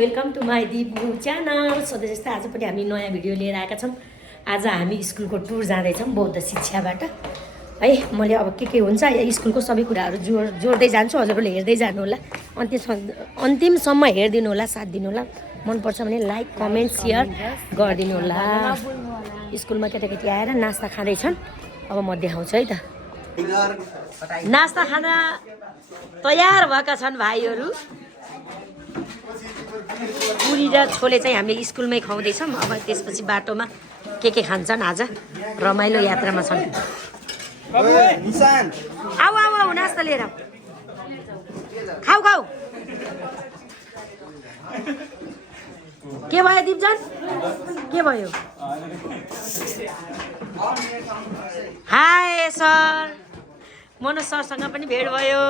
Welcome to my दिप new channel. सधैँ जस्तै आज पनि हामी नयाँ भिडियो लिएर आएका छौँ। आज हामी स्कुलको टुर जाँदैछौँ बौद्ध शिक्षाबाट है। मैले अब के हुन्छ स्कुलको सबै कुराहरू जोड्दै जान्छु, हजुरहरूले हेर्दै जानु होला, अन्तिमसम्म हेरिदिनु होला, साथ दिनु होला। मनपर्छ भने लाइक कमेन्ट सेयर गरिदिनु होला। स्कुलमा केटाकेटी आएर नास्ता खाँदैछन्, अब म देखाउँछु है त। नास्ता खाना तयार भएका छन् भाइहरू। पुरी र छोले चाहिँ हामीले स्कुलमै खुवाउँदैछौँ। अब त्यसपछि बाटोमा के खान्छन्, आज रमाइलो यात्रामा छन्। आऊ आऊ आऊ नास्ता लिएर खाऊ खाऊ। के भयो दिपजन, के भयो? हाय सर, मनोज सरसँग पनि भेट भयो।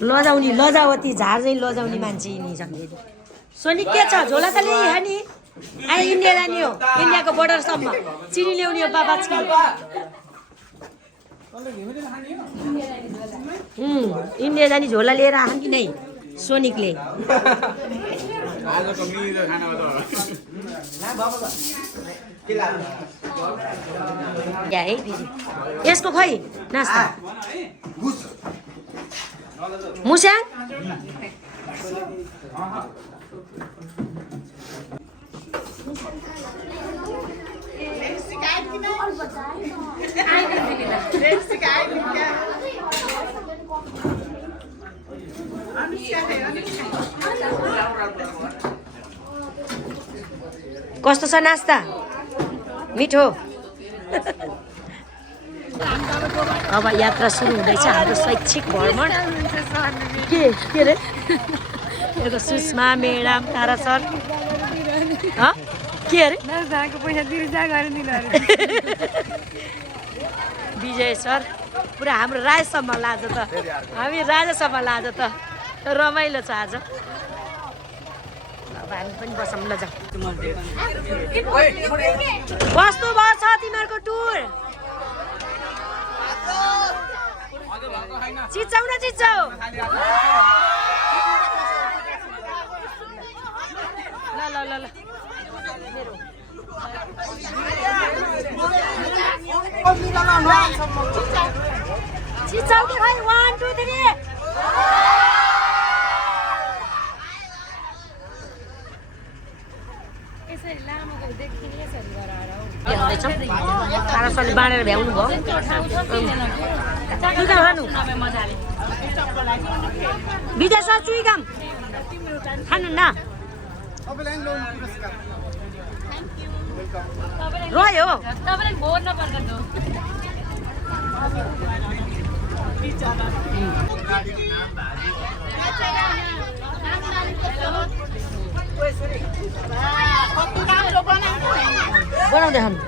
लजाउने लजावती झार चाहिँ लजाउने मान्छे यिनीसँग। सोनी के छ? झोला त ल्याइ नि। आइ इन्डिया जाने हो, इन्डियाको बोर्डरसम्म चिनी ल्याउने हो बाबा। इन्डिया जाने झोला लिएर आउँ कि नै सोनिकले। या है फेरि यसको खोइ नास्ता मुस्याङ। कस्तो छ नास्ता? मिठो। अब यात्रा सुरु हुँदैछ हाम्रो शैक्षिक भ्रमण। के अरे यो सुषमा म्याडम, तारा सर, के अरे विजय सर, पुरा हाम्रो राजसम्म लाज त, हामी राजासम्म लाज त। रमाइलो छ आज। अब हामी पनि बसौँ ल। जाउँ। कस्तो भयो छ तिमीहरूको टुर? चिच्चाउ न चिच्चाउ। ल ल ल ल चिच्चाउ के भाइ। 1 2 3 तारासले बाँडेर भ्याउनु भयो। चुइगाम खानु विजय सर, चुइगाम खानु न। रह्यो बनाउँदै खानु।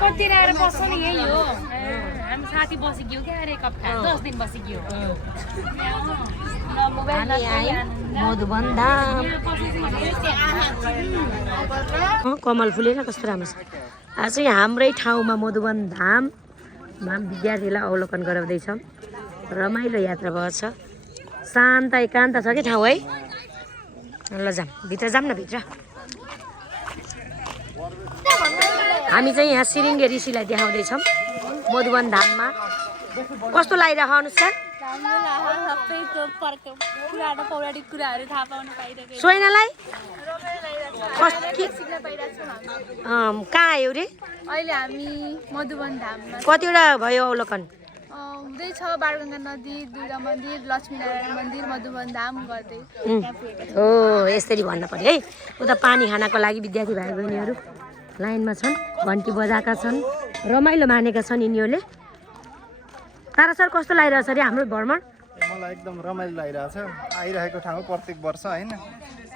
कति आएर बस्छ नि, यही हो। हामी साथी बसिगयो क्या, अरे कप खा 10 दिन बसिगयो। मधुबन धाम कमल फुलेर कस्तो राम्रो छ। आज चाहिँ हाम्रै ठाउँमा मधुबन धाममा विद्यार्थीलाई अवलोकन गराउँदैछौँ। रमाइलो यात्रा भएको छ। शान्त एकान्त छ कि ठाउँ है। ल जाऊँ, भित्र जाऊँ न। भित्र हामी चाहिँ यहाँ सिरिङ्गे ऋषिलाई देखाउँदैछौँ मधुबन धाममा। कस्तो लागिरहेको अनुष्का? सोइनालाई कहाँ आयो रे? अहिले हामी मधुबन धाममा। कतिवटा भयो अवलोकन? हुँदैछ बाणगङ्गा नदी, दुर्गा मन्दिर, लक्ष्मीनारायण मन्दिर, मधुबन धाम गर्दै। हो यसरी भन्न पर्यो है। उता पानी खानको लागि विद्यार्थी भाइ बहिनीहरू लाइनमा छन्, घन्टी बजाएका छन्, रमाइलो मानेका छन् यिनीहरूले। तारा सर कस्तो लागिरहेछ अरे हाम्रो भ्रमण? मलाई एकदम रमाइलो लागिरहेछ। आइरहेको ठाउँ प्रत्येक वर्ष हैन,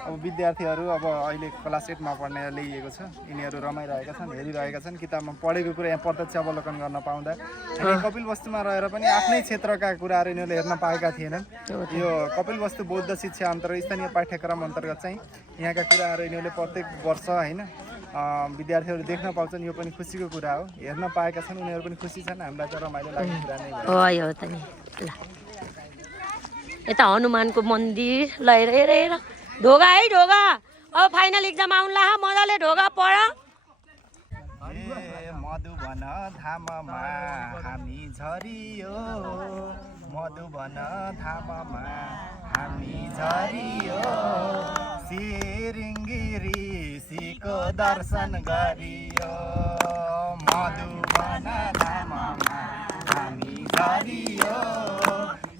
अब विद्यार्थीहरू अब अहिले क्लास 8 मा पढ्ने ल्याइएको छ यिनीहरू रमाइरहेका छन् हेरिरहेका छन् किताबमा पढेको कुरा यहाँ प्रत्यक्ष अवलोकन गर्न पाउँदा अनि कपिलवस्तुमा रहेर पनि आफ्नै क्षेत्रका कुराहरू यिनीहरूले हेर्न पाएका थिएनन् यो कपिलवस्तु बौद्ध शिक्षा अन्तर्गत स्थानीय पाठ्यक्रम अन्तर्गत चाहिँ यहाँका कुराहरू यिनीहरूले प्रत्येक वर्ष होइन विद्यार्थीहरू देख्न पाउँछन् यो पनि खुसीको कुरा हो हेर्न पाएका छन् उनीहरू पनि खुसी छन् हामीलाई चाहिँ रमाइलो लाग्ने कुरा नै हो हो त नि ल यता हनुमानको मन्दिर ल हेर हेर हेर ढोगा है ढोगा अब फाइनल एक्जाम आउनुला मजाले ढोगा पढ मधुबन धाममा हामी झरियो मधुबन धाममा हामी झरियो सिरिङ्गिरी ऋषिको दर्शन गरियो मधुबन धाममा हामी झरियो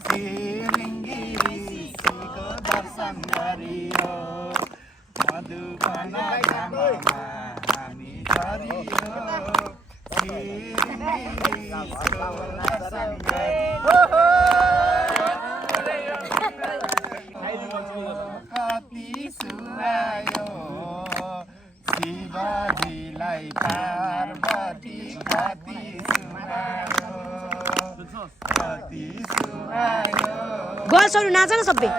सिरिङ्गिरी ऋषिको दर्शन गरियो मधुबन धाममा हामी झरियो सिरिङ्गिरी ऋषिको दर्शन गरियो कति सुहायो शिवजीलाई पार्वती कति सुहायो गर्ल्सहरू नाच न सबै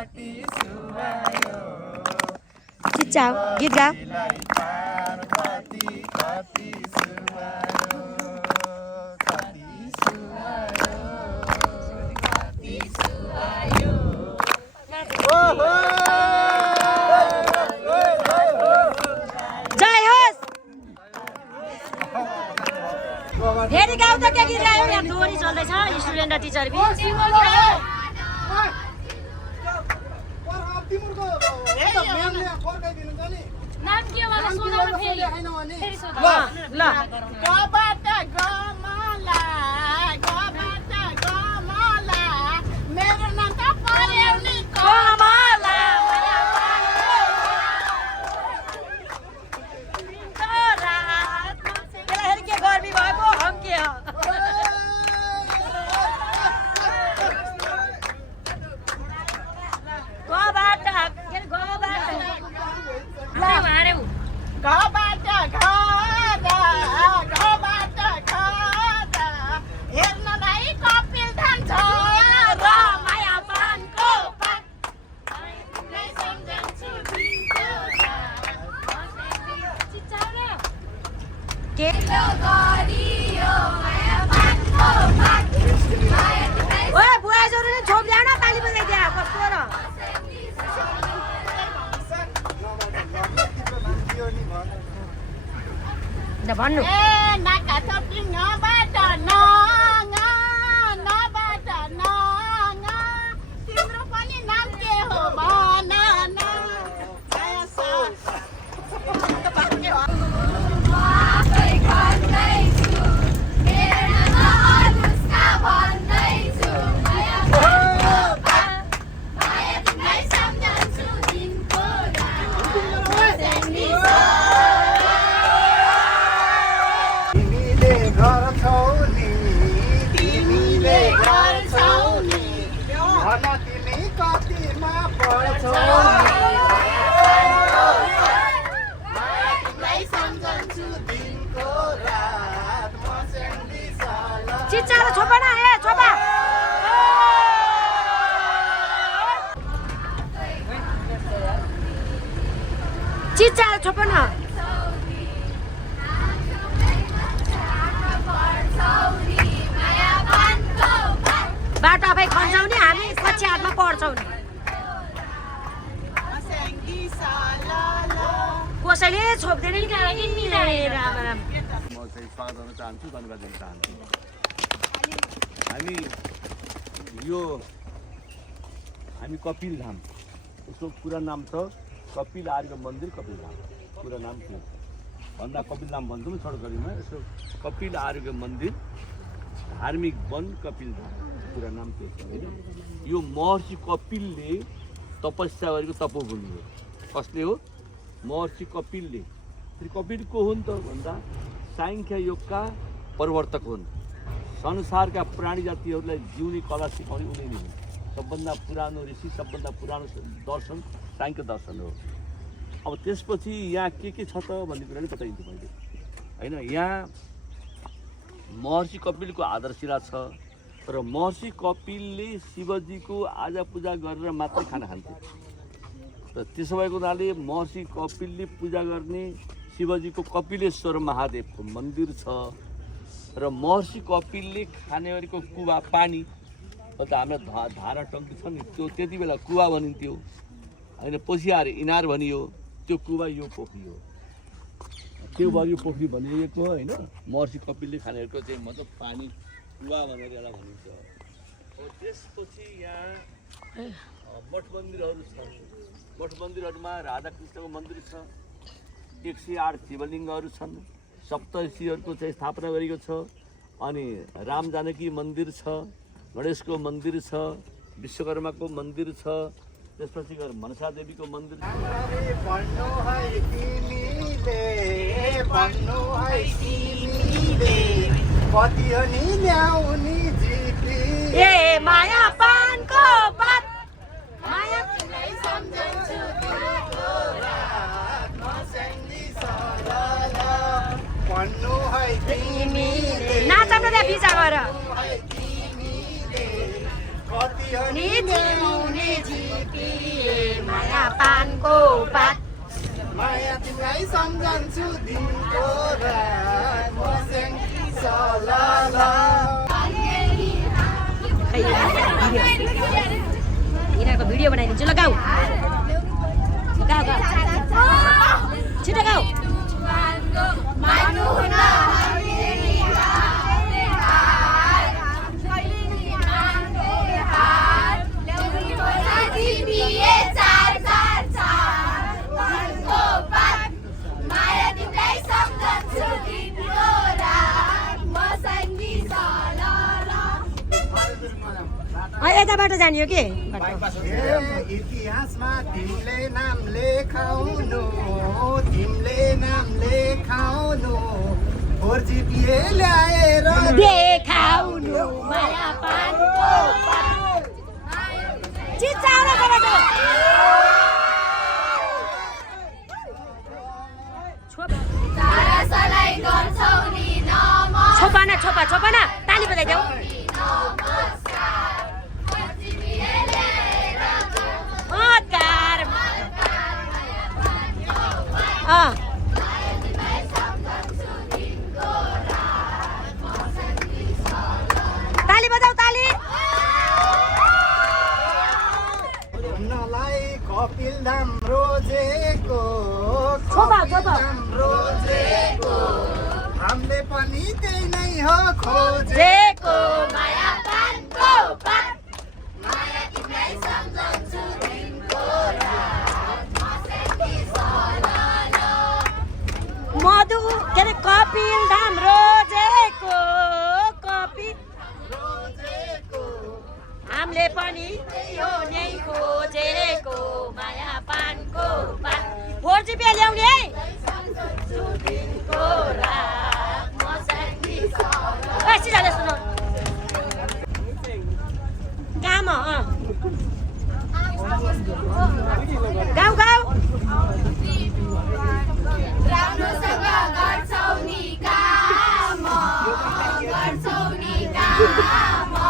चिच्चा गीत गा पार्वती कति सुहायो कति सुहायो कति सुहायो जय होस् फेरि गाउँ त के गीत गायो यहाँ दोहोरी चल्दैछ स्टुडेन्ट र टिचर बिच नाम के वाला सोधाउन फेरि सोध ल गबाट गमला गबाट गमला मेरो नाम त पर्याउनी कमला त्यसलाई के गर्मी भएको हम के हो गबाट के अरे गबाट गबाट गबाट हेर्नलाई कपिल धाम छ र माया पानको पात सम्झन्छु तिम्रो के ओए बुवाजहरू नि छोप ल्याउन ताली बजाइदिया कस्तो र भन्नु ए नाका थप्ली नबाट नबाट तिम्रो पनि नाम के हो भन न चिच्चा र छोपा न ए छोपा चिच्चा र छोपा न बाटो आफै खन्छौ नि हामी पछि हातमा पढ्छौ नि कसैले छोप्दैन नि राम राम म चाहिँ स्वागत गर्न चाहन्छु धन्यवाद दिन चाहन्छु हामी कपिल धाम उसको पुरा नाम छ कपिल आर्य मन्दिर कपिल धाम पुरा नाम थियो भन्दा कपिल धाम भन्छौँ छोटकरीमा यसो कपिल आर्य मन्दिर धार्मिक वन कपिल धाम पुरा नाम थियो होइन यो महर्षि कपिलले तपस्या गरेको तपोभूमि हो कसले हो महर्षि कपिलले कपिल को हुन् त भन्दा साङ्ख्य योगका प्रवर्तक हुन् संसारका प्राणी जातिहरूलाई जिउने कला सिकाउने उनी नै हुन् सबभन्दा पुरानो ऋषि सबभन्दा पुरानो दर्शन साङ्ख्य दर्शन हो अब त्यसपछि यहाँ के छ त भन्ने कुरा पनि बताइन्छु मैले होइन। यहाँ महर्षि कपिलको आधारशिला छ र महर्षि कपिलले शिवजीको आजा पूजा गरेर मात्रै खाना खान्थे। र त्यसो भएको हुनाले महर्षि कपिलले पूजा गर्ने शिवजीको कपिलेश्वर महादेवको मन्दिर छ र महर्षि कपिलले खाने गरेको कुवा पानी त हाम्रो धारा टङ्की छ नि, त्यो त्यति बेला कुवा भनिन्थ्यो होइन। पछि आएर इनार भनियो, त्यो कुवा यो पोखरी हो, त्यो भयो यो पोखरी भनिएको होइन। महर्षि कपिलले खाने गरेको चाहिँ मतलब पानी कुवा भनेर यसलाई भनिन्छ। त्यसपछि यहाँ मठ मन्दिरहरू छन्। मठ मन्दिरहरूमा राधाकृष्णको मन्दिर छ, 108 शिवलिङ्गहरू छन्, सप्तऋषिहरूको चाहिँ स्थापना गरेको छ। अनि राम जानकी मन्दिर छ, गणेशको मन्दिर छ, विश्वकर्माको मन्दिर छ, त्यसपछि गएर मनसा देवीको मन्दिर छ। ए माया पानको पात माया नाचम न त्यहाँ बिचा गएर माया पानको पात माया तिमीलाई सम्झन्छु दिनको रात म स्याङ्की सलाला। यिनीहरूको भिडियो बनाइदिन्छु ल, गाउ गाउ गाउ छिटो गाउ। यताबाट जाने हो के? इतिहासमा तिमीले नाम लेखाउनु, तिमीले नाम लेखाउनु, 4GPA ल्याएर देखाउनु माया पानको चिचाउन गरेको छोपाना छोपा छोपाना ताली बजाइदेऊ। ताली बजाऊ ताली। घुम्नलाई कपिल धाम रोजेको, छोपा छोपा रोजेको, हामीले पनि त्यही नै हो खोजेको। जेको माया पानको पात माया तिमीलाई सम्झन्छु दिनको रात म स्याङ्की सलाला। मधु के अरे कपिल धाम रोजेको कपिल हामीले पनि यो नै खोजेको माया पानको पात 4GP ल्याउने है। सिधाले सुन काम गाउँ गाउँ राम्रोसँग गर्छौ नि काम, गर्छौ नि काम,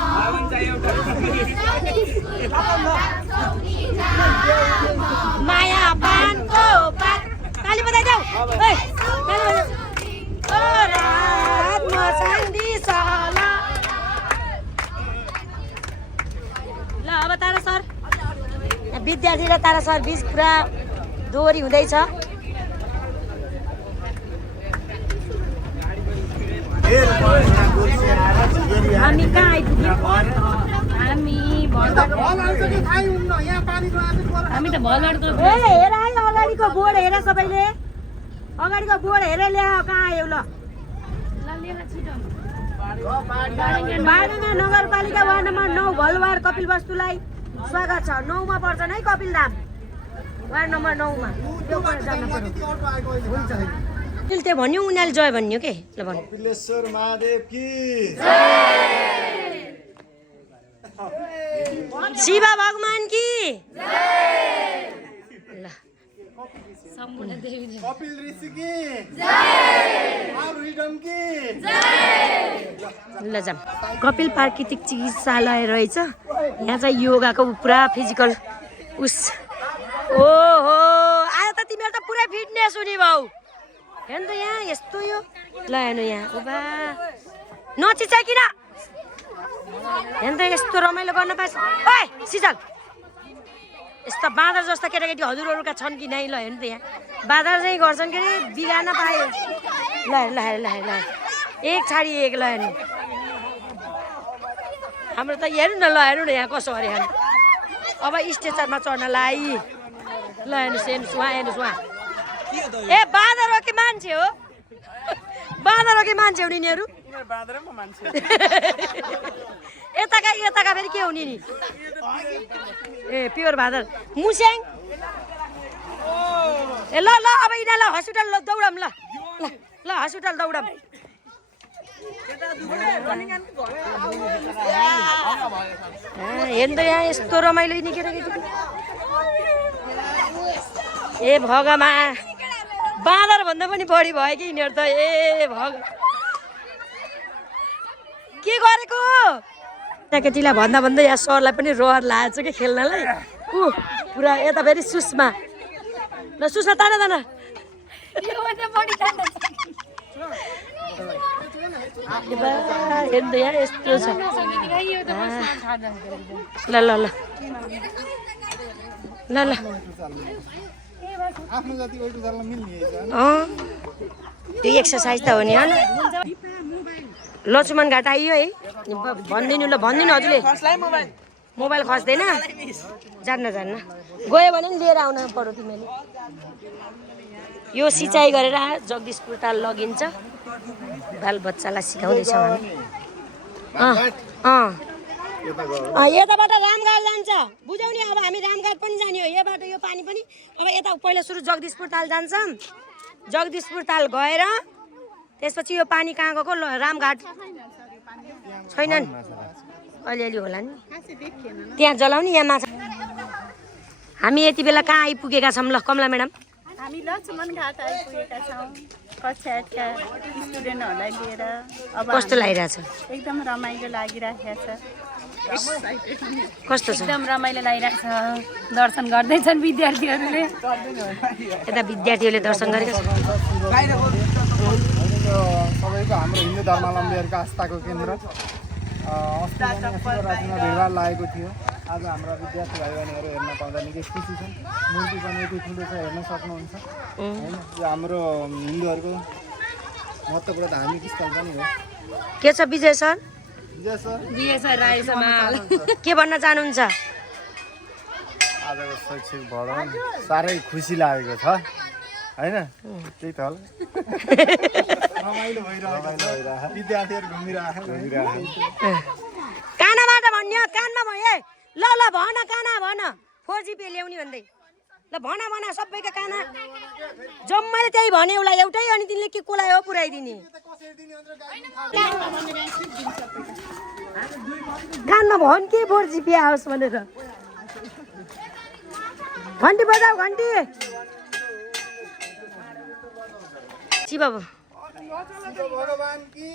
माया पानको पात ताली बजाइदेऊ। ल अब तारा सर विद्यार्थी र तारा सर बिच पुरा दोहोरी हुँदैछ। हामी कहाँ आइपुग्यौँ? हामी त भलहरको ए हेर है अगाडिको बोर्ड हेर, सबैले अगाडिको बोर्ड हेर ल्या कहाँ आयो। ल बारडुङ्गा नगरपालिका वार्ड नम्बर 9 भलवार कपिल वस्तुलाई स्वागत छ। 9 मा पर्छन् है कपिल धाम, वार्ड नम्बर 9 मा। त्यो जानु पर्यो त्यो भन्यो, उनीहरूले जय भन्यो के। ल भन्नु कपिलेश्वर महादेव की शिव भगवान की। ल कपिल ऋषि की जय, आर विजडम की ल जाम। कपिल प्राकृतिक चिकित्सालय रहेछ। यहाँ चाहिँ योगाको पुरा फिजिकल उस ओहो आज त तिमीहरू त पुरै फिटनेस हुने भाउ हेर्नु त यहाँ यस्तो यो ल हेर्नु यहाँ उभा नचिचा किन हेर्नु त यस्तो रमाइलो गर्न पाएछ ओइ सिजल यस्तो बाँदर जस्ता केटाकेटी हजुरहरूका छन् कि नै ल हेर्नु त यहाँ बाँदर चाहिँ गर्छन् के अरे बिगार्न पाए ल ल ल ल एक छाडी एक ल हेर्नु हाम्रो त हेर्नु न ल हेर्नु न यहाँ कसो अरे हेर्नु अब स्टेचरमा चढ्नलाई ल हेर्नुहोस् हेर्नुहोस् उहाँ हेर्नुहोस् उहाँ ए बाँदर हो कि मान्छे हो बाँदर हो कि मान्छे हो नि यिनीहरू यताका फेरि के हुने नि ए प्योर बाँदर मुस्याङ ए ल ल अब यिनीहरूलाई हस्पिटल दौडम ल ल ल हस्पिटल दौडम हेर्नु त यहाँ यस्तो रमाइलो नि केटाकेटी ए भगमा बाँदर भन्दा पनि बढी भयो कि यिनीहरू त ए भग के गरेको केटाकेटीलाई भन्दा भन्दै यहाँ सरलाई पनि रहर लागेको छ कि खेल्नलाई ऊ पुरा यता फेरि सुषमा ल सुषमा ताना ताना हेर्नु त यहाँ यस्तो छ ल ल ल ल ल आफ्नो जति वेट उचाल्न मिल्ने त्यो एक्सर्साइज त हो नि होइन लक्ष्मण घाट आइयो है भनिदिनु ल भनिदिनु हजुरले मोबाइल खस्दैन जान्न गयो भने नि लिएर आउन पर्यो तिमीले यो सिँचाइ गरेर जगदीशपुर ताल लगिन्छ बालबच्चालाई सिकाउँदैछ यताबाट रामघाट जान्छ बुझ्यौ नि अब हामी रामघाट पनि जाने हो यहाँबाट यो पानी पनि अब यता पहिला सुरु जगदीशपुर ताल जान्छ जगदीशपुर ताल गएर त्यसपछि यो पानी कहाँ गएको रामघाट छैनन् अलिअलि होला नि त्यहाँ जलाउने यहाँ माछा हामी यति बेला कहाँ आइपुगेका छौँ ल कमला म्याडम हामी लक्ष्मण घाट आइपुगेका छौँ कक्षा 8 का स्टुडेन्टहरूलाई लिएर अब कस्तो लागिरहेछ एकदम रमाइलो लागिरहेको छ कस्तो छ एकदम रमाइलो लागिरहेको छ दर्शन गर्दैछन् विद्यार्थीहरूले यता विद्यार्थीहरूले दर्शन गरेका छन् सबैको हाम्रो हिन्दू धर्मावलम्बीहरूको आस्थाको केन्द्र शिवरात्रिमा भिडभाड लागेको थियो आज हाम्रा विद्यार्थी भाइ बहिनीहरू हेर्न पाउँदा निकै खुसी छन् मूर्ति पनि यति ठुलो छ हेर्न सक्नुहुन्छ होइन यो हाम्रो हिन्दूहरूको महत्त्वपूर्ण धार्मिक स्थल पनि हो के छ विजय सर विजय सर के भन्न चाहनुहुन्छ आजको शैक्षिक भ्रमण साह्रै खुसी लागेको छ होइन त्यही त होला रमाइलो भइरहेको विद्यार्थीहरू घुमिरहेको कानाबाट भन्ने कानमा भयो ल ल भन काना भन 4GB ल्याउने भन्दै ल भन सबैका काना जम्मैले त्यही भने उसलाई एउटै अनि तिमीले के कोलाई हो पुऱ्याइदिने कानमा भन के 4GB आओस् भनेर घन्टी बजाऊ घन्टी जी बाबु भगवान की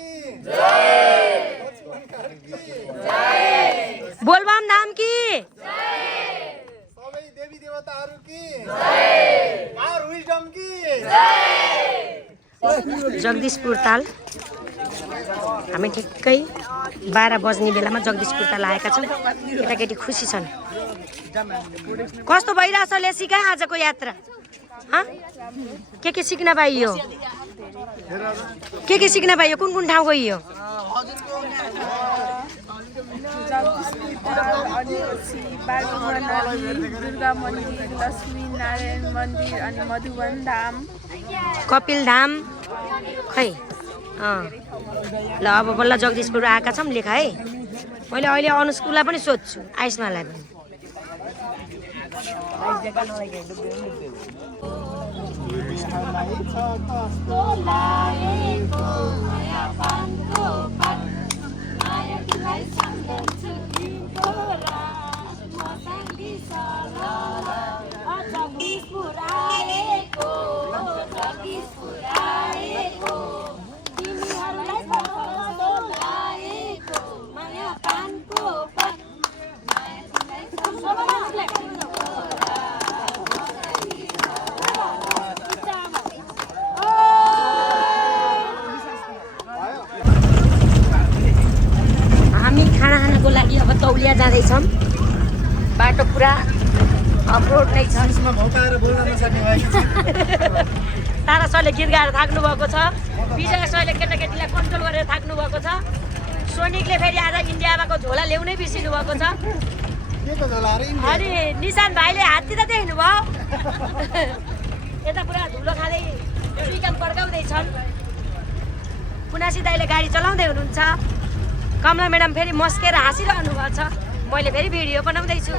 बोलबम नाम की सबै देवी देवताहरू की आर विजडम की जगदीशपुर ताल हामी ठिक्कै 12 बज्ने बेलामा जगदीशपुर ताल आएका छौँ केटाकेटी खुसी छन् कस्तो भइरहेछ लेसिका आजको यात्रा के सिक्न पाइयो के सिक्न पाइयो कुन कुन ठाउँ गइयो दुर्गा मन्दिर लक्ष्मी नारायण मन्दिर अनि मधुवन धाम कपिल धाम खै ल अब बल्ल जगदीशपुर आएका छौँ लेखा है मैले अहिले अनुस्कुललाई पनि सोध्छु आयुष्मालाई पनि जगदीशपुर आएको स्कुलको लागि अब तौलिया जाँदैछौँ। बाटो पुरा अफरोड नै छ। तारा सरले गीत गाएर थाक्नु भएको छ। विजय सरले केटाकेटीलाई कन्ट्रोल गरेर थाक्नु भएको छ। सोनिकले फेरि आज इन्डियाको झोला ल्याउनै बिर्सिनु भएको छ। अनि निशान भाइले हात्ती त देख्नु भयो। यता पुरा धुलो खाँदै पिकअप पड्काउँदैछन्। पुनासी दाइले गाडी चलाउँदै हुनुहुन्छ। कमला म्याडम फेरि मस्केर हाँसिरहनु भएको छ। मैले फेरि भिडियो बनाउँदैछु।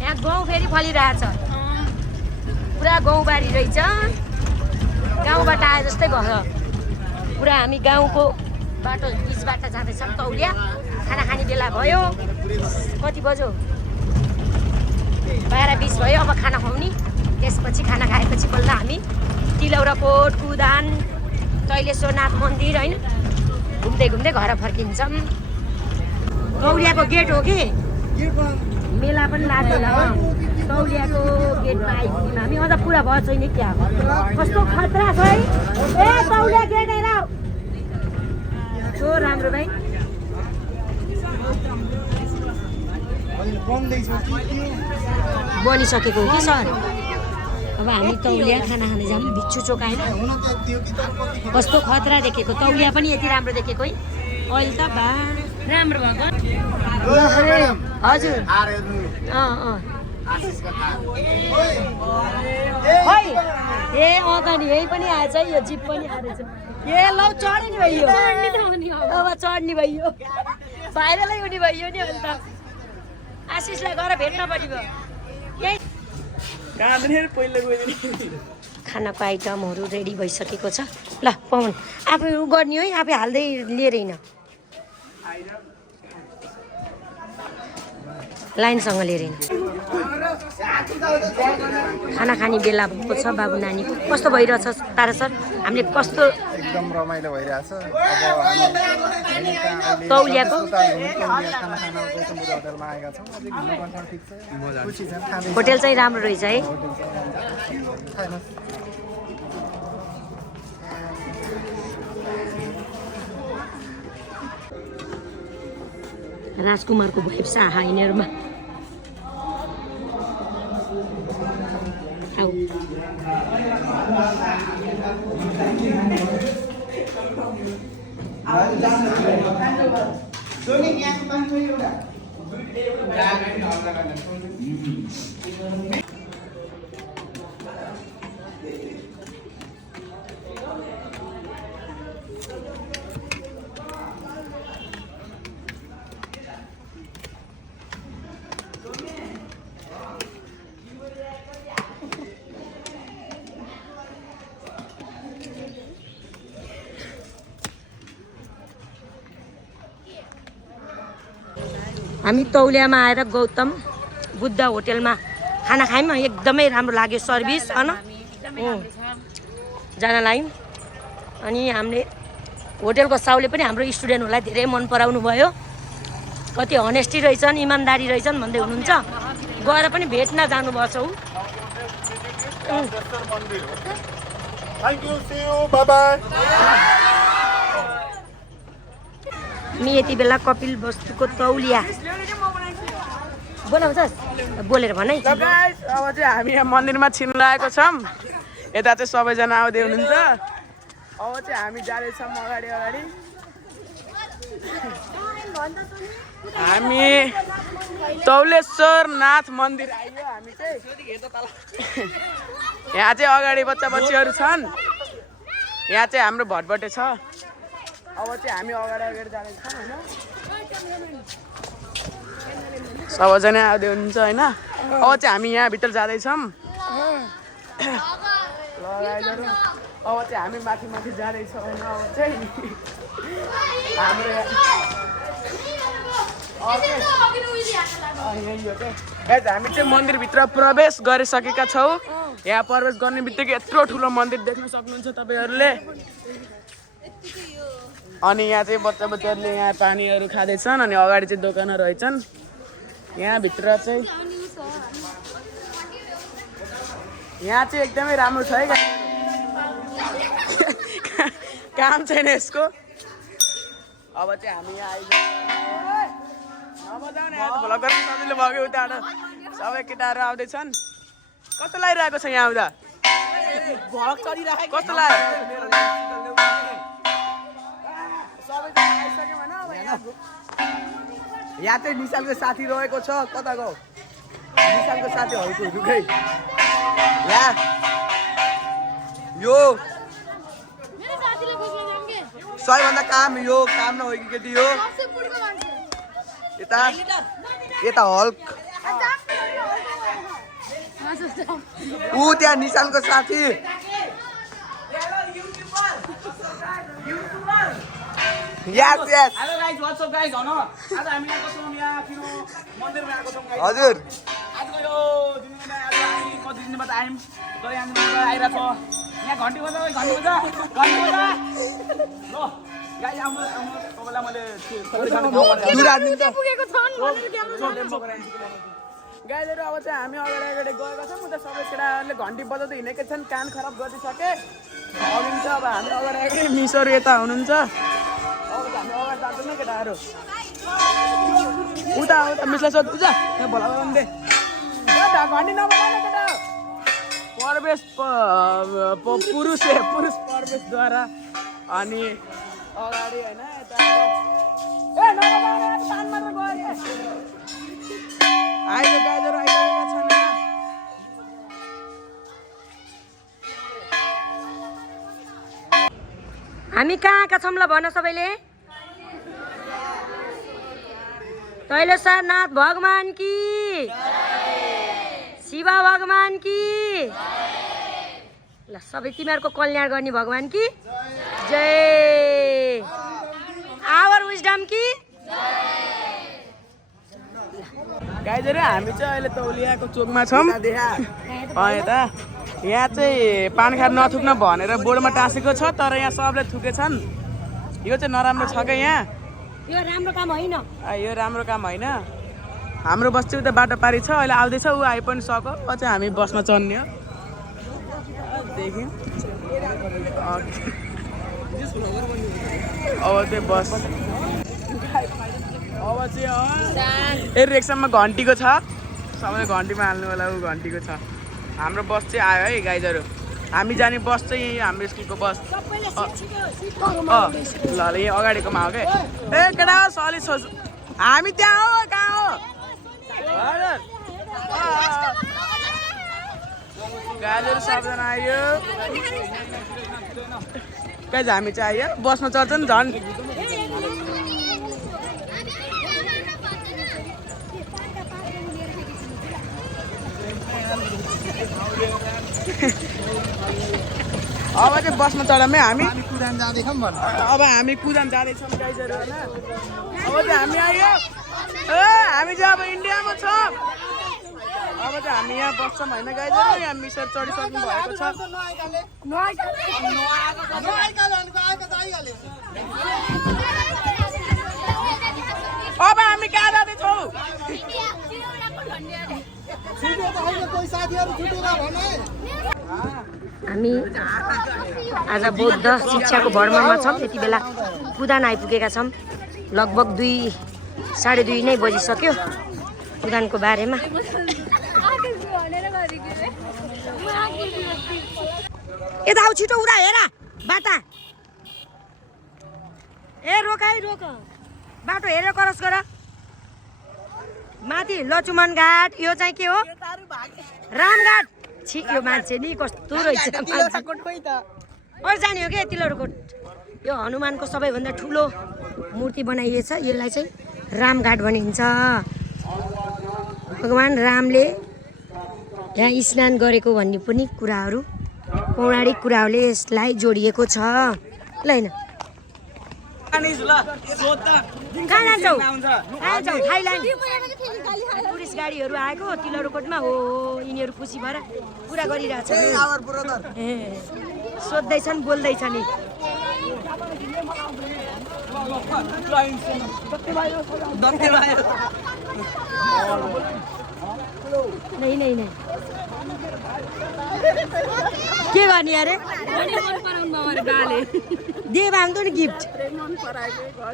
यहाँ गहुँ फेरि फलिरहेछ। पुरा गहुँबारी रहेछ। गाउँबाट आए जस्तै भयो। पुरा हामी गाउँको बाटो बिचबाट जाँदैछौँ तौलिया। खाना खाने बेला भयो। कति बज्यो? 12:20 भयो। अब खाना खुवाउने। त्यसपछि खाना खाएपछि बल्ल हामी तिलौराकोट, कुदान, तैलेश्वरनाथ मन्दिर होइन घुम्दै घुम्दै घर फर्किन्छौँ। तौलियाको गेट हो कि मेला पनि लाग्दैन। तौलियाको गेटमा आइपुग्यौँ हामी। अझ पुरा भयो छैन क्या कस्तो खतरा छ है। ए तौलिया गेट हेर कस्तो राम्रो भाइ। बनिसकेको हो कि सर। अब हामी तौलिया खाना खाने जाऊँ। भिक्षु चोक होइन कस्तो खतरा देखेको। तौलिया पनि यति राम्रो देखेको है। अहिले त बा राम्रो भएको। हजुर ए अगाडि यही पनि आएछ है। यो जिप पनि आएछ। ए लौ चढ्ने नि भइयो। अब चढ्ने भइयो। भाइरलै हुने भइयो नि अहिले त। आशिषलाई गएर भेट्न पर्यो। यही खानाको आइटमहरू रेडी भइसकेको छ। ल पवन आफै उ गर्ने है। आफै हाल्दै लिएर हिँड। लाइनसँग लिएर हिँड। खाना खाने बेला भएको छ बाबु नानीको। कस्तो भइरहेछ तारा सर? हामीले कस्तो एकदम रमाइलो भइरहेछ। अब तौलियाको होटलमा आएका छौँ। अझै घुम्नुपर्छ। ठिक छ। खुसी छन्। खाँदै होटेल चाहिँ राम्रो रहेछ है। राजकुमारको भैप्सा आहा यिनीहरूमा। आऊ हामी तौलियामा आएर गौतम बुद्ध होटेलमा खाना खायौँ। एकदमै राम्रो लाग्यो सर्भिस होइन जान लाग्यौँ। अनि हामीले होटेलको साउले पनि हाम्रो स्टुडेन्टहरूलाई धेरै मन पराउनु भयो। कति हनेस्टी रहेछन्, इमान्दारी रहेछन् भन्दै हुनुहुन्छ। गएर पनि भेट्न जानुभएको छ। मी यति बेला कपिल वस्तुको तौलिया बोलाउँछस् बोलेर भन है। अब चाहिँ हामी यहाँ मन्दिरमा छिर्न लागेको छौँ। यता चाहिँ सबैजना आउँदै हुनुहुन्छ। अब चाहिँ हामी जाँदैछौँ अगाडि अगाडि। हामी तौलेश्वरनाथ मन्दिर आइयो। हामी चाहिँ यहाँ चाहिँ अगाडि बच्चा बच्चीहरू छन्। यहाँ चाहिँ हाम्रो भटभटे छ। अब चाहिँ हामी अगाडि अगाडि जाँदैछौँ होइन। सबैजना आउँदै हुनुहुन्छ होइन। अब चाहिँ हामी यहाँभित्र जाँदैछौँ। अब चाहिँ हामी माथि माथि जाँदैछौँ होइन। अब चाहिँ हाम्रो हामी चाहिँ मन्दिरभित्र प्रवेश गरिसकेका छौँ। यहाँ प्रवेश गर्ने बित्तिकै यत्रो ठुलो मन्दिर देख्न सक्नुहुन्छ तपाईँहरूले। अनि यहाँ चाहिँ बच्चा बच्चाहरूले यहाँ पानीहरू खाँदैछन्। अनि अगाडि चाहिँ दोकानहरू रहेछन्। यहाँभित्र चाहिँ एकदमै राम्रो छ है। काम छैन यसको। अब चाहिँ हामी यहाँ आइज नबजाउने आज भ्लग गर्न सजिलो भयो उताबाट सबै केटाहरू आउँदैछन् कस्तो लागिरहेको छ यहाँ आउँदा कस्तो लाग्यो सबैजना आइसक्यौँ होइन अब यहाँ चाहिँ निशालको साथी रहेको छ कता गयो निशालको साथीहरूको रुखै यहाँ यो सबैभन्दा काम यो काम नहो कि केटी यो यता यता हल्क ऊ त्यहाँ निशालको साथी yes yes hello guys what's up guys हन आज हामी आएको छौं यहाँ किन मन्दिरमा आएको छौं गाइस हजुर आजको यो दिनमा आज हामी कति दिनबाट आयौं तर यहाँ आइरा छ यहाँ घन्टी बजा ल गाइस आउनु तपाईलाई मैले दुरा दिन्छ पुगेको छन् भनेर क्यामेरा गाइजहरु अब चाहिँ हामी अगाडि गएका छौँ उता सबै केटाहरूले घन्टी बजाउँदै हिँडेका छन् कान खराब गरिसके अघिन्छ अब हामी अगाडि मिसहरू यता हुनुहुन्छ अब हामी अगाडि जाँदैन केटाहरू उता उता मिसलाई सोध बुझ यहाँ भला दे घन्टी नबजाउन केटा प्रवेश पुरुष प्रवेशद्वारा अनि अगाडि होइन यता आइज गाइजहरु आइसकेका छन् हामी कहाँ आएका छौँ ल भन सबैले तैलेश्वरनाथ भगवान की शिव भगवान की ल सबै तिमीहरूको कल्याण गर्ने भगवान की जय आवर विजडम की गाइजहरु हामी चाहिँ अहिले तौलियाको चोकमा छौँ यता यहाँ चाहिँ पान खाएर नथुक्न भनेर बोर्डमा टाँसेको छ तर यहाँ सबले थुकेछन् यो चाहिँ नराम्रो छ क्या यहाँ यो राम्रो काम होइन यो राम्रो काम होइन हाम्रो बस चाहिँ उता बाटो पारी छ अहिले आउँदैछ ऊ आइ पनि सक्यो चाहिँ हामी बसमा चढ्ने हो देखि अब चाहिँ बस अब चाहिँ ए रिक्सामा घन्टीको छ सबैले घन्टीमा हाल्नु होला ऊ घन्टीको छ हाम्रो बस चाहिँ आयो है गाइजहरु हामी जाने बस चाहिँ यही हाम्रो स्कुलको बस ल यहाँ अगाडिकोमा हो क्या ए केटा हो सली सोच हामी त्यहाँ हो कहाँ हो हजुर गाइजहरु सबजना आयो गाइज हामी चाहिँ आयो बसमा चढ्छ नि झन् अब चाहिँ बसमा चढामै हामी अब हामी कुदान जाँदैछौँ गाइजहरु होइन अब चाहिँ हामी आयो ए हामी चाहिँ अब इन्डियामा छौँ अब चाहिँ हामी यहाँ बस्छौँ होइन गाइजहरु यहाँ मिसर चढिसक्नु भएको छ अब हामी कहाँ जाँदैछौँ हामी आज बौद्ध शिक्षाको भ्रमणमा छौँ त्यति बेला कुदान आइपुगेका छौँ लगभग 2:30 नै बजिसक्यो कुदानको बारेमा यता आऊ छिटो उता हेर बाटा ए रोक बाटो हेरेर क्रस गर माथि लचुमन घाट यो चाहिँ के हो रामघाट छि यो मान्छे नि कस्तो रहेछ और जाने हो क्या तिलहरुकोट यो हनुमानको सबैभन्दा ठुलो मूर्ति बनाइएछ यसलाई चाहिँ रामघाट भनिन्छ भगवान रामले यहाँ स्नान गरेको भन्ने पनि कुराहरू पौराणिक कुराहरूले यसलाई जोडिएको छ ल हैन कहाँ जान्छौ थाइल्यान्ड टुरिस्ट गाडीहरू आएको तिलहरुकोटमा हो यिनीहरू खुसी भएर कुरा गरिरहेछन् सोध्दैछन् बोल्दैछन् नहीं नहीं नहीं के गर्ने अरे दिए भए त नि गिफ्ट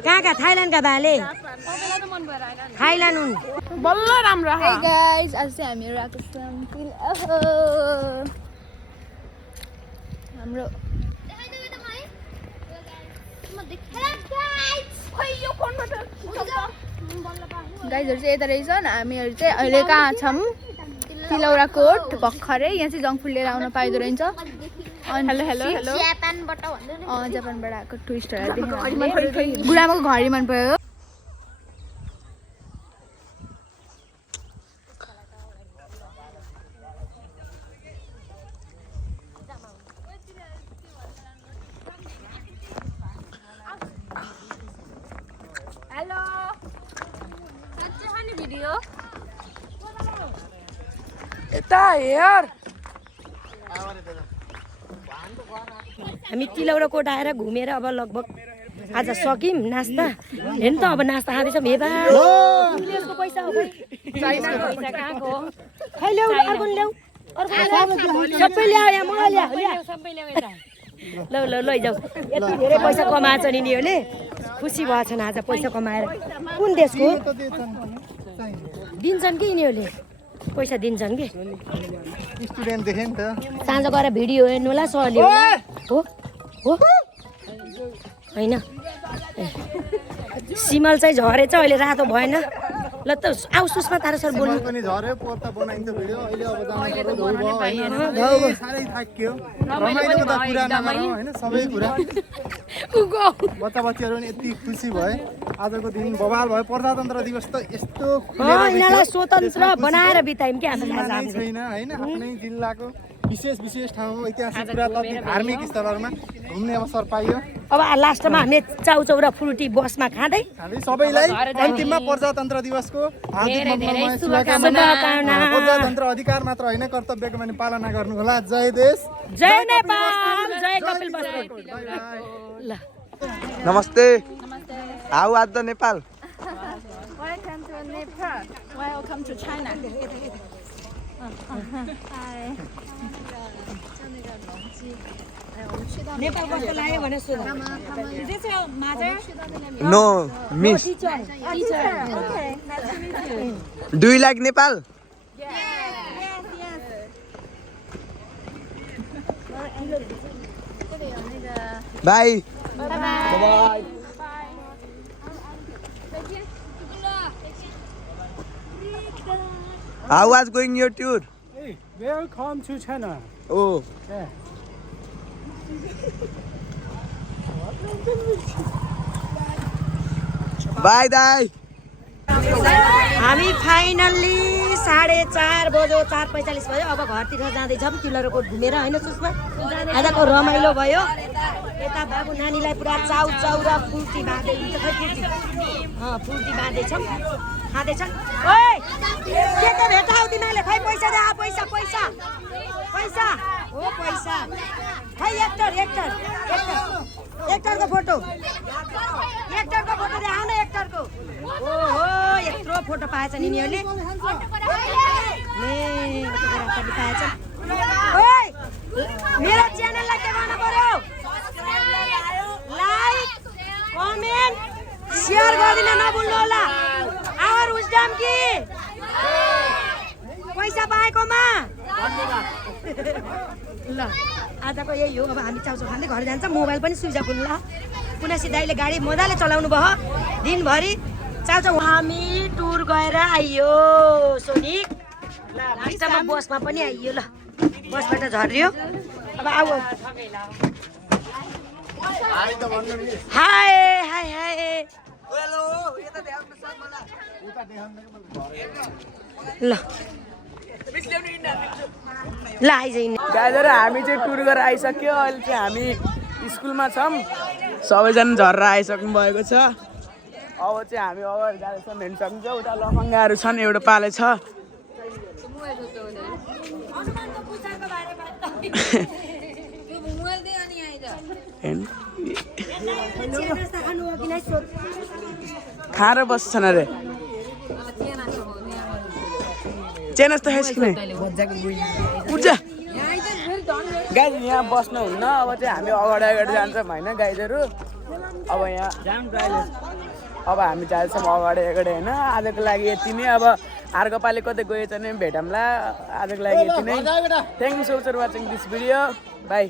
कहाँ थाइल्यान्डका भाले थाइल्यान्ड हुन् बल्ल राम्रो Hey guys, आज चाहिँ हामीहरू आएको छौँ हाम्रो गाइजहरू चाहिँ यता रहेछन् हामीहरू चाहिँ अहिले कहाँ छौँ तिलौरा कोट भर्खरै यहाँ चाहिँ जङ्क फुड लिएर आउन पाइदो रहेछ हेलो हेलो हेलो जापानबाट आएको टुरिस्टहरू गुरामाको घडी मन पर्यो यता हेर हामी तिलौरा कोट आएर घुमेर अब लगभग आज सक्यौँ नास्ता हेर्नु त अब नास्ता खाँदैछौँ हेबा इङ्ग्लिसको पैसा हो पैसा कहाँको हो खै ल्याऊ अर्को ल्याऊ अर्को सबै ल्याऊ यहाँ मलाई ल्याऊ ल ल लैजाऊ यति धेरै पैसा कमाएछ नि यिनीहरूले खुसी भएछन् आज पैसा कमाएर कुन देशको दिन्छन् कि यिनीहरूले पैसा दिन्छन् कि स्टुडेन्ट देखेँ नि त साँझ गएर भिडियो हेर्नु होला सरले होला हो हो होइन सिमल चाहिँ झरेछ अहिले रातो भएन ल त आऊ सुषमा तारा सर बोल्नु पनि झर्यो पोर्ता बनाइन्छ भिडियो अहिले अब साह्रै थाक्यो रमाइलो त कुरा नगरौँ होइन सबै कुरा बच्चा बच्चीहरू पनि यति खुसी भए आजको दिन बवाल भयो प्रजातन्त्र दिवस त यस्तो यिनीहरूलाई स्वतन्त्र बनाएर बितायौँ कि छैन होइन आफ्नै जिल्लाको विशेष ठाउँ ऐतिहासिक पुरातात्विक धार्मिक स्थलहरूमा घुम्ने अवसर पाइयो अब लास्टमा हामीले चाउचाउ र फ्रुटी बसमा खाँदै सबैलाई अन्तिममा प्रजातन्त्र दिवसको हार्दिक मङ्गलमय शुभकामना प्रजातन्त्र अधिकार मात्र होइन कर्तव्यको पनि पालना गर्नु होला जय देश जय नेपाल जय कपिल बस्नेत ल नमस्ते how are the Nepal Welcome to Nepal. Welcome to China. Nepal कस्तो लाग्यो भने सोध no miss teacher do you like Nepal bye How was going your tour? Hey, welcome to China. Oh. Yeah. Bye, Dai. हामी फाइनल्ली 4:30 बज्यो 4:45 भयो अब घरतिर जाँदैछौँ तिलौरा कोट घुमेर होइन सुषमा आजको रमाइलो भयो यता बाबु नानीलाई पुरा चाउ र फुर्ती बाँधे हुन्छ खै फुर्ती बाँधेछौँ खाँदैछन् ओए के त भेटाउ तिमीले खै पैसा दे पैसा पैसा पैसा हो पैसा खै एक्टरको फोटो दे आउन एक्टरको ओहो यत्रो फोटो पाएछन् यिनीहरूले पाएछन् ओए मेरो च्यानललाई के गर्नु पर्यो लाइक कमेन्ट शेयर गरिदिन नभुल्नु होला आवर उस्डम कि पैसा पाएकोमा ल आजको यही हो अब हामी चाउचाउ खाँदै घर जान्छ मोबाइल पनि स्विच अफ हुनु ल कुनासी दाइले गाडी मजाले चलाउनु भयो दिनभरि चाउचाउ हामी टुर गएर आइयो सोनिक ल बिचमा बसमा पनि आइयो ल बसबाट झर्यो अब आऊ हाय हाय हाय ल ल आइज गाइजहरू हामी चाहिँ टुर गरेर आइसक्यो अहिले चाहिँ हामी स्कुलमा छौँ सबैजना झरेर आइसक्नु भएको छ अब चाहिँ हामी अगाडि जाँदैछौँ हेर्नु सक्नुहुन्छ उता लफङ्गाहरू छन् एउटा पाले छ खाएर बस्छन् अरे चेनस त खाइस् कि नै उठ्जा गाइज यहाँ बस्नुहुन्न अब चाहिँ हामी अगाडि अगाडि जान्छौँ होइन गाइजहरू अब यहाँ अब हामी जान्छौँ अगाडि अगाडि होइन आजको लागि यति नै अब अर्को पालि कतै गएछ भने भेटौँला आजको लागि यति नै thank you so much for watching this video by